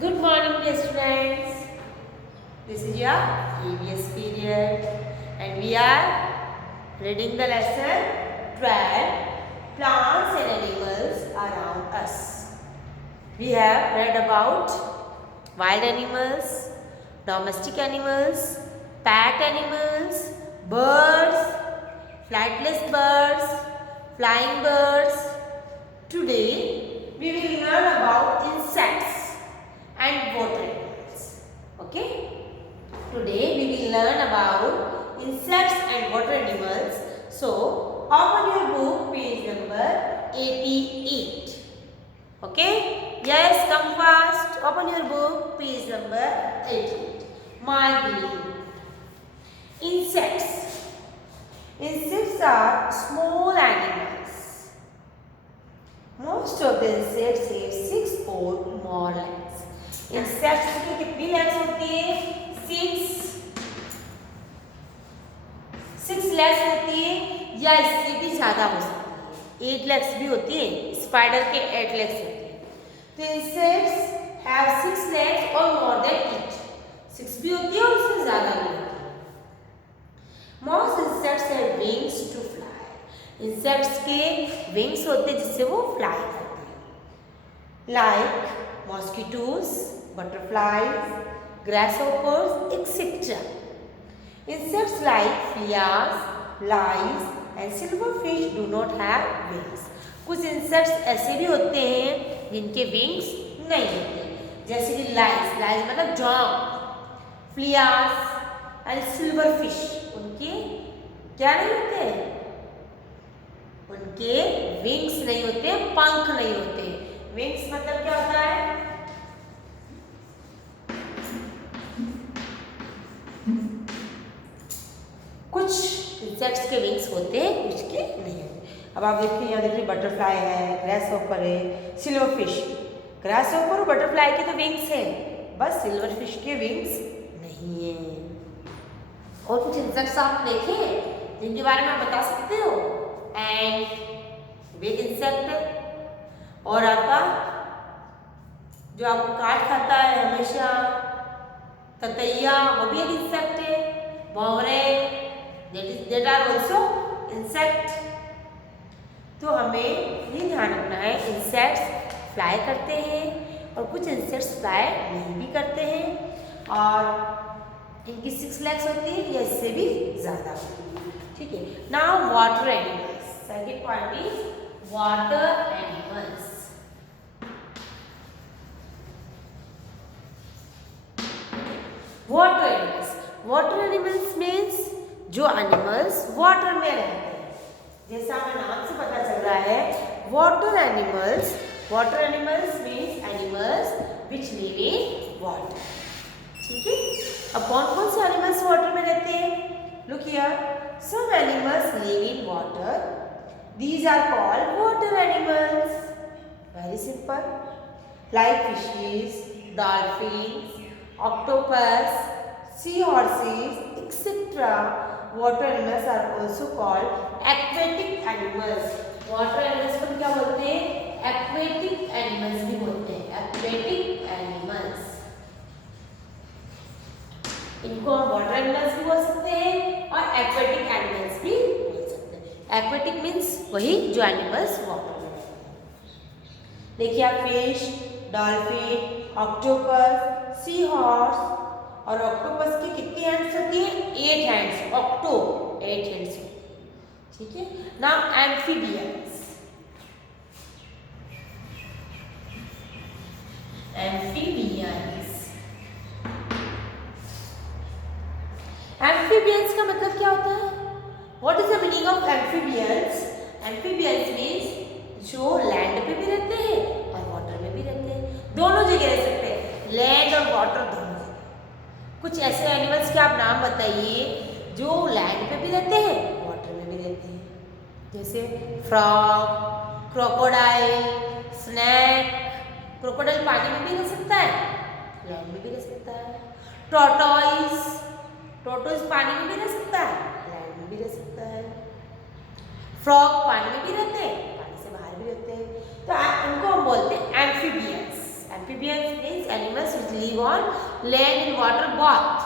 Good morning, dear students. This is your EVS period, and we are reading the lesson 12 Plants and Animals Around Us. We have read about wild animals, domestic animals, pet animals, birds, flightless birds, flying birds. Today we will learn about insects and water animals. Okay? Today we will learn about insects and water animals. So, open your book, page number 88. Okay? Yes, come fast. Open your book, page number 88. Migraine. Insects. Insects are small animals. Most of the insects have 6 or more legs. Insects की कितनी legs होती है? 6 legs होती है या इससे भी ज्यादा हो सकती है। 8 लेग्स भी होती है, स्पाइडर के 8 लेग्स होती है। तो इंसेक्ट्स हैव 6 लेग्स और मोर देन ईच। 6 भी होती है और उससे ज्यादा भी होती है। Most insects have wings to fly. Insects के विंग्स होते हैं जिससे वो फ्लाई करते हैं। Like mosquitoes, butterflies, grasshoppers, etc. Insects like flies, lice and silverfish do not have wings. कुछ इंसेक्ट्स ऐसे भी होते हैं जिनके विंग्स नहीं होते, जैसे कि लाइस मतलब जॉन्क, फ्लियास एंड सिल्वरफिश, उनके क्या नहीं होते? उनके विंग्स नहीं होते, पंख नहीं होते। विंग्स मतलब क्या होता है? कुछ इंसेक्ट्स के विंग्स होते हैं, कुछ के नहीं होते। अब आप देखिए, यहाँ देखिए बटरफ्लाई है, ग्रासहॉपर है, सिल्वरफिश। ग्रासहॉपर और बटरफ्लाई के तो विंग्स हैं, बस सिल्वरफिश के विंग्स नहीं है। और कुछ इंसेक्ट्स आप देखें जिनके बारे में आप बता सकते हो? एंड बिग इंसेक्ट, और आपका जो आपको काट खाता है हमेशा, ततैया, वो भी एक इंसेक्ट है। भंवरे, that are also insect। तो हमें ये ध्यान रखना है, इंसेक्ट्स फ्लाई करते हैं और कुछ इंसेक्ट्स फ्लाई नहीं भी करते हैं, और इनकी 6 लेग्स होती है या इससे भी ज़्यादा होती है। ठीक है। Now water animals. Second point is water animals. Water animals. Water animals means जो एनिमल्स वाटर में रहते हैं, जैसा हमें नाम से पता चल रहा है, water animals. Water animals means animals which live in water. ठीक है। अब कौन कौन से एनिमल्स वाटर में रहते हैं? Look here, some animals live in water, these are called water animals. Very simple, like fishes, dolphins, octopus, seahorses, etc. Water animals are also called aquatic animals. Water animals को क्या बोलते हैं? Aquatic animals भी बोलते हैं। Aquatic animals, इनको हम water animals भी बोल सकते हैं और aquatic animals भी बोल सकते हैं। Aquatic means वही जो animals water में रहते हैं। देखिए आप fish, dolphin, octopus, sea horse, और ऑक्टोपस की कितनी हैंड्स होती है? 8 हैंड्स। ऑक्टो 8 हैंड्स होती है। ठीक है। Now amphibians. एम्फीबियंस, एम्फीबियंस का मतलब क्या होता है? What is the meaning of amphibians? Amphibians means जो लैंड पे भी रहते हैं और वाटर में भी रहते हैं, दोनों जगह रह सकते हैं, लैंड और वाटर दोनों जगह। कुछ ऐसे एनिमल्स के आप नाम बताइए जो लैंड पे भी रहते हैं, वाटर में भी रहते हैं, जैसे फ्रॉग, क्रोकोडाइल, स्नैक। क्रोकोडाइल पानी में भी रह सकता है, लैंड में भी रह सकता है। टॉर्टोइस, टॉर्टोइस पानी में भी रह सकता है, लैंड में भी रह सकता है। फ्रॉग पानी में भी रहते हैं, पानी से बाहर भी रहते हैं। तो उनको हम बोलते हैं amphibians. Amphibians means animals live on land and water both.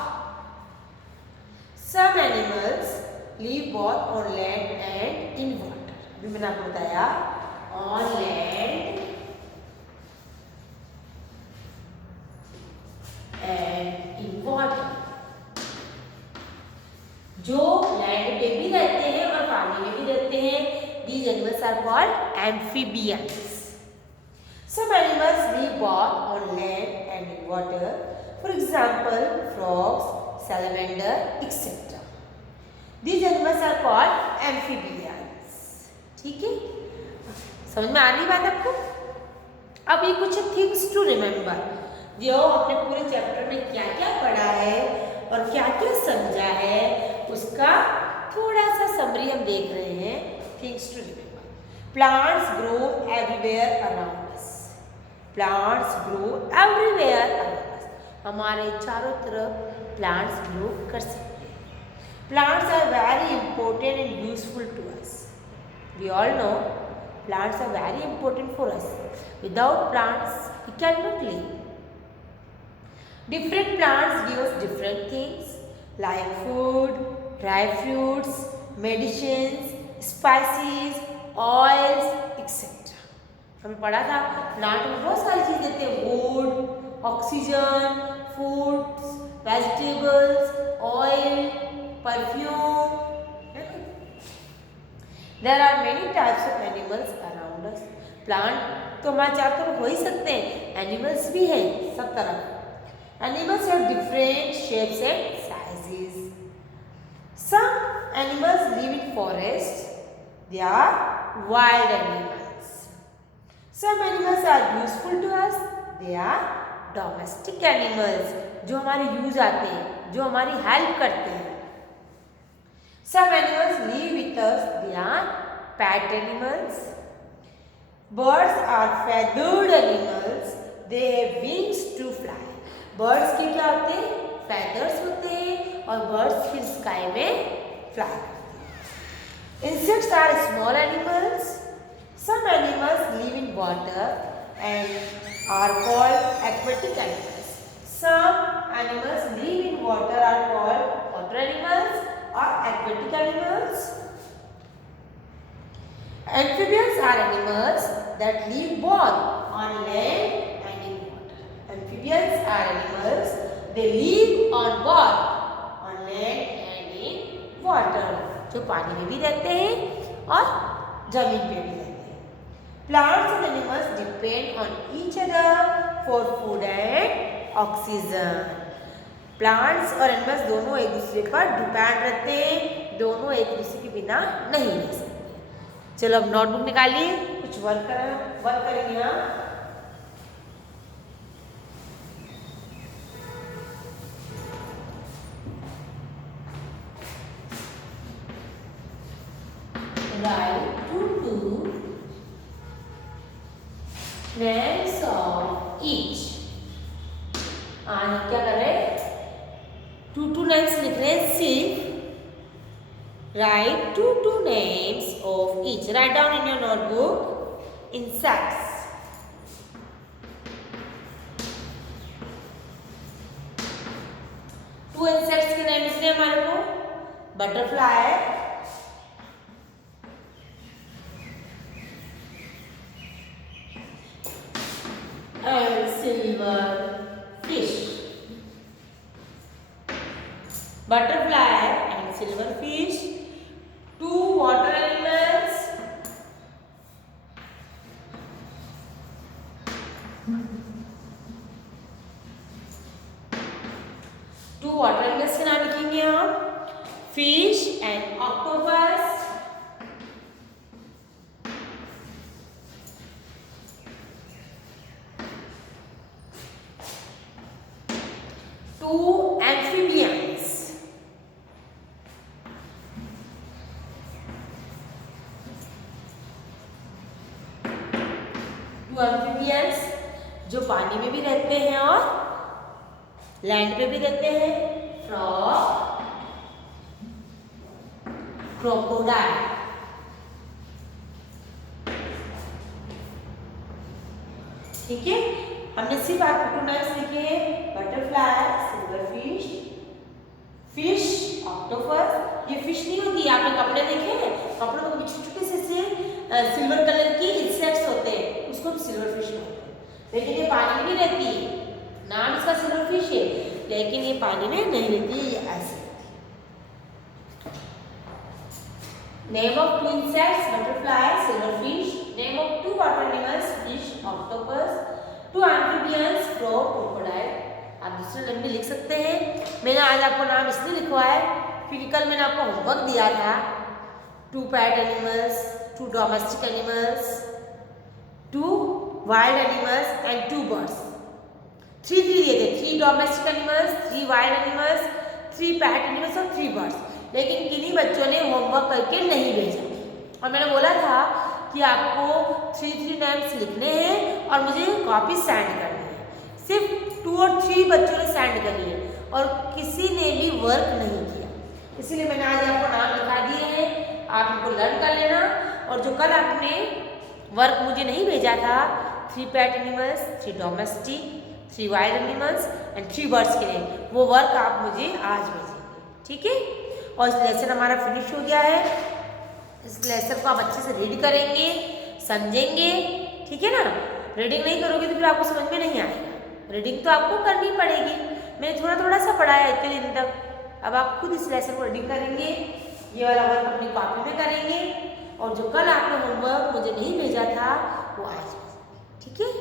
Some animals live both on land and in water. अभी मैंने आपको बताया on land and in water. जो लैंड पे भी रहते हैं और पानी में भी रहते हैं, these animals are called amphibians. Some animals live both on land and in water. For example, frogs, salamander, etc. These animals are called amphibians. ठीक है, समझ में आ रही बात आपको? अब ये कुछ थिंग्स टू रिमेम्बर, जो हमने पूरे चैप्टर में क्या क्या पढ़ा है और क्या क्या समझा है, उसका थोड़ा सा समरी हम देख रहे हैं. Things to remember. Plants grow everywhere around us. Plants grow everywhere around us. हमारे चारों तरफ प्लांट्स ग्रो कर सकते हैं. Plants are very important and useful to us. We all know plants are very important for us. Without plants we cannot live. Different plants give us different things like food, dry fruits, medicines, spices, oils, etc. हमने पढ़ा था plant में बहुत सारी चीज़ देते हैं. Would, oxygen, foods, vegetables, oil, perfume. There are many types of animals around us. Plant तो हमारे चारों तरफ हो ही सकते हैं, एनिमल्स भी हैं सब तरफ. Animals have different shapes and sizes. Some animals live in forests. They are wild animals. Some animals are useful to us. They are domestic animals. जो हमारे यूज आते हैं, जो हमारी हेल्प करते हैं. Some animals live with us. They are pet animals. Birds are feathered animals. They have wings to fly. Birds के क्या होते हैं? Feathers होते हैं और birds फिर sky में fly करते हैं. Insects are small animals. Some animals live in water and are called aquatic animals. Some animals live in water are called water animals or aquatic animals. Amphibians are animals that live both on land and in water. Amphibians are animals, they live on both on land and in water. जो पानी में भी रहते हैं और जमीन पे भी रहते हैं. Plants and animals depend on each other for food and oxygen. Plants और एनिमल्स दोनों एक दूसरे पर डिपेंड रहते हैं, दोनों एक दूसरे के बिना नहीं रह सकते. चलो अब नोटबुक निकालिए, कुछ वर्क करेंगे हम. Right two names of each. क्या कर रहे हैं? टू names लिख रहे हैं. सिर्फ write two names of each. Write down in your notebook. Insects. Two insects के names ने हमारे को. Butterfly and silver fish. Butterfly and silverfish. Two water animals. Two water animals के नाम लिखेंगे हम. Fish and octopus. Two amphibians. Two amphibians जो पानी में भी रहते हैं और लैंड पे भी रहते हैं. Frog, crocodile. ठीक है. हमने सिर्फ आपको 2 नेम्स लिखे हैं, बटरफ्लाई, सिल्वरफिश, फिश, ऑक्टोपस। ये फिश नहीं होती, आपने कपड़े देखे हैं, कपड़ों में छोटे छोटे से सिल्वर कलर की इंसेक्ट्स होते हैं, उसको हम सिल्वरफिश बोलते हैं। लेकिन ये पानी में नहीं रहती है, नाम इसका सिल्वरफिश है, लेकिन ये पानी में नहीं रहती है, ये ऐसे रहती है। Name of 2 insects, butterfly, silverfish. Name of 2 water animals, fish, octopus. 2 amphibians, frog, crocodile. आप दूसरे नाम भी लिख सकते हैं। मैंने आज आपको नाम इसलिए लिखवाया क्योंकि कल मैंने आपको होमवर्क दिया था 2 pet animals, 2 domestic animals, 2 wild animals and 2 birds. 3 दिए थे, 3 domestic animals, 3 wild animals, 3 pet animals और 3 birds. लेकिन किन्हीं बच्चों ने होमवर्क करके नहीं भेजा और मैंने बोला था कि आपको 3 नेम्स लिखने हैं और मुझे कॉपी सेंड करनी है। सिर्फ 2 और 3 बच्चों ने सेंड करी है और किसी ने भी वर्क नहीं किया, इसीलिए मैंने आज आपको नाम लिखा दिए हैं। आप इनको लर्न कर लेना और जो कल आपने वर्क मुझे नहीं भेजा था 3 pet animals, 3 domestic, 3 wild animals and 3 birds के लिए, वो वर्क आप मुझे आज भेजेंगे, ठीक है। और इस लेसन हमारा फिनिश हो गया है। इस लेसन को आप अच्छे से रीड करेंगे, समझेंगे, ठीक है ना। रीडिंग नहीं करोगे तो फिर आपको समझ में नहीं आएगा, रीडिंग तो आपको करनी पड़ेगी। मैंने थोड़ा थोड़ा सा पढ़ाया इतने दिन तक, अब आप खुद इस लेसन को रीडिंग करेंगे, ये वाला वर्क अपनी कॉपी में करेंगे और जो कल आपने होमवर्क मुझे नहीं भेजा था वो आज, ठीक है।